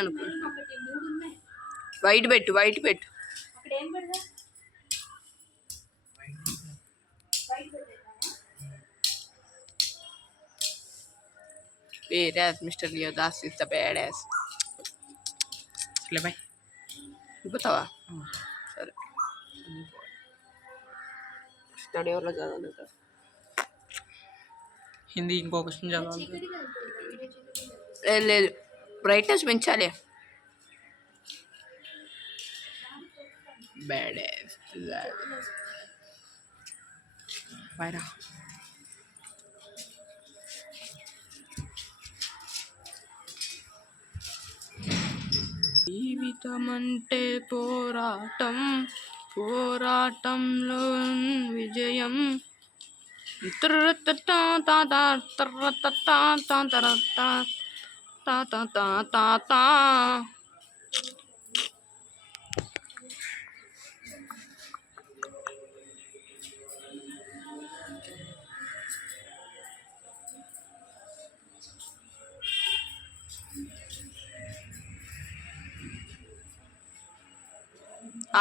అనుకుంటున్నా. వైట్ పెట్టు, వైట్ పెట్టు. Badass, Mr. Leo Das is the badass. Boy ఇప్పుతావా? సరే. స్టడీ అవర్లో చదవాలి. హిందీ ఇంకో క్వశ్చన్ చదవాలి. లేదు, బ్రైట్నెస్ పెంచాలి. badass బాయ్రా. జీవితం అంటే పోరాటం, పోరాటంలో విజయం.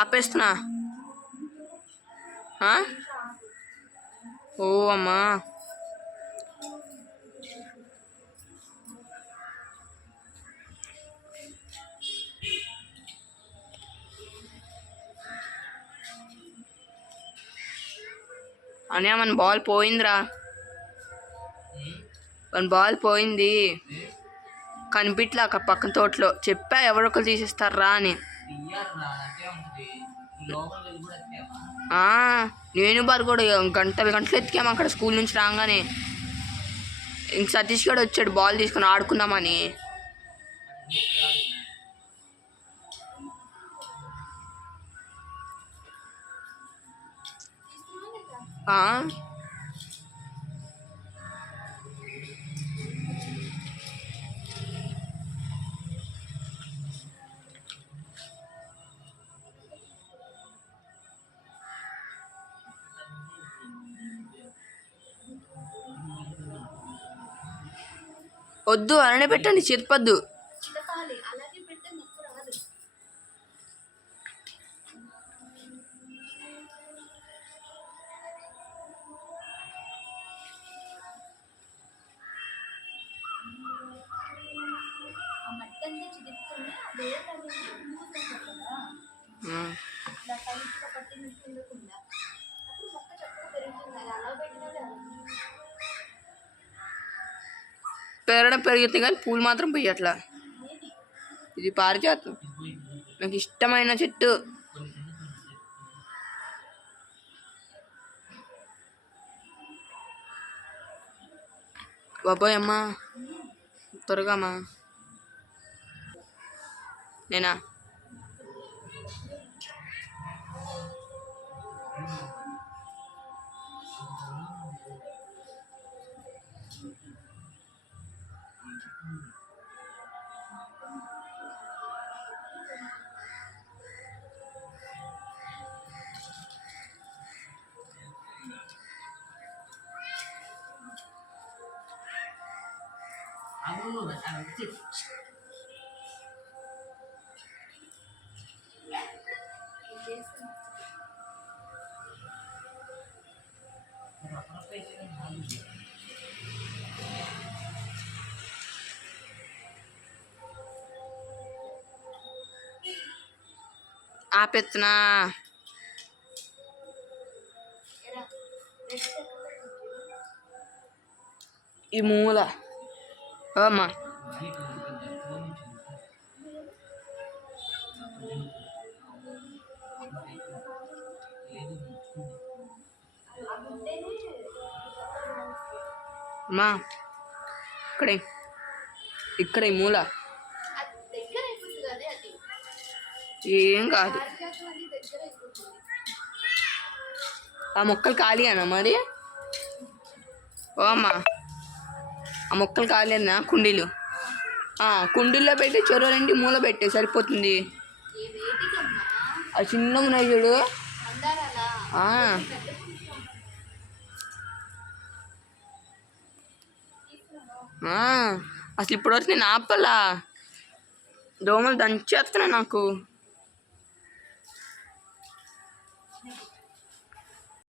ఆపేస్తున్నా. ఓ అమ్మా, అనే మన బాల్ పోయిందిరా. మన బాల్ పోయింది, కనిపించలే అక్కడ పక్కన తోటలో. చెప్పా ఎవరొకరు తీసేస్తారా అని. నేను బారు కూడా గంటలు ఎత్తికాము అక్కడ స్కూల్ నుంచి రాగానే. ఇంక సతీష్ గడు వచ్చాడు బాల్ తీసుకొని ఆడుకుందామని. వద్దు, అలానే పెట్టండి, చేతిపద్దు. పెరగడం పెరుగుతుంది కానీ పూలు మాత్రం పోయట్లా. ఇది పారిజాతం, నాకు ఇష్టమైన చెట్టు. బాబాయ్ అమ్మా, త్వరగా అమ్మా. నేనా? ఆపెత్తునా. ఈ మూల అమ్మా, అమ్మా ఇక్కడే, ఇక్కడ ఈ మూల. ఏం కాదు. ఆ మొక్కలు ఖాళీ అన్నా మరి. ఓ అమ్మా, ఆ మొక్కలు ఖాళీ అన్నా. కుండీలు కుండీల్లో పెట్టి చెరువు నిండి మూల పెట్టే సరిపోతుంది. అది చిన్నగా ఉన్నాయి చూడు. అసలు ఇప్పటివరకు నేను ఆపలా. దోమలు దంచేస్తున్నాయి నాకు.